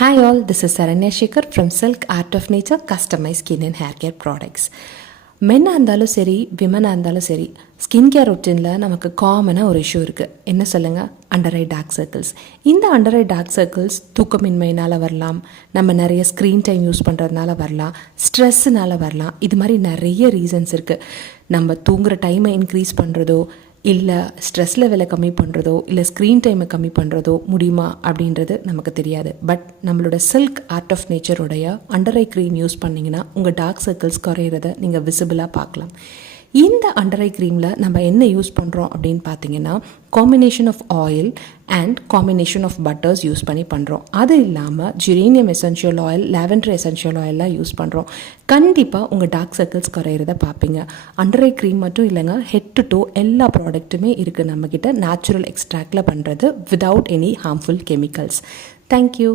Hi all, this is Saranya Shekhar from Silk Art of Nature Customized Skin and Hair Care Products. மென்னாக இருந்தாலும் சரி விமனாக இருந்தாலும் சரி skin care ரொட்டீனில் நமக்கு காமனாக ஒரு இஷ்யூ இருக்குது. என்ன சொல்லுங்கள்? Under eye dark circles. இந்த அண்டர் ஐ டார்க் சர்க்கிள்ஸ் தூக்கமின்மையினால் வரலாம், நம்ம நிறைய ஸ்க்ரீன் டைம் யூஸ் பண்ணுறதுனால வரலாம், ஸ்ட்ரெஸ்ஸுனால வரலாம். இது மாதிரி நிறைய ரீசன்ஸ் இருக்குது. நம்ம தூங்குகிற டைமை இன்க்ரீஸ் பண்ணுறதோ, இல்லை ஸ்ட்ரெஸ் லெவலை கம்மி பண்ணுறதோ, இல்லை ஸ்க்ரீன் டைமை கம்மி பண்ணுறதோ முடியுமா அப்படின்றது நமக்கு தெரியாது. பட் நம்மளோட சில்க் ஆர்ட் ஆஃப் நேச்சருடைய அண்டர் ஐ க்ரீம் யூஸ் பண்ணிங்கன்னா உங்கள் டார்க் சர்க்கிள்ஸ் குறையிறத நீங்கள் விசிபிளாக பார்க்கலாம். இந்த அண்டர் ஐ க்ரீமில் நம்ம என்ன யூஸ் பண்ணுறோம் அப்படின்னு பார்த்தீங்கன்னா, combination of oil and combination of butters use பண்ணி பண்ணுறோம். அது இல்லாமல் geranium essential oil, lavender essential ஆயிலெலாம் யூஸ் பண்ணுறோம். கண்டிப்பாக உங்கள் டார்க் சர்க்கிள்ஸ் குறையிறத பார்ப்பீங்க. அண்டர் ஐ க்ரீம் மட்டும் இல்லைங்க, ஹெட் டு டோ எல்லா ப்ராடக்ட்டுமே இருக்குது நம்மக்கிட்ட, நேச்சுரல் எக்ஸ்ட்ராக்டில் பண்ணுறது without any harmful chemicals. Thank you.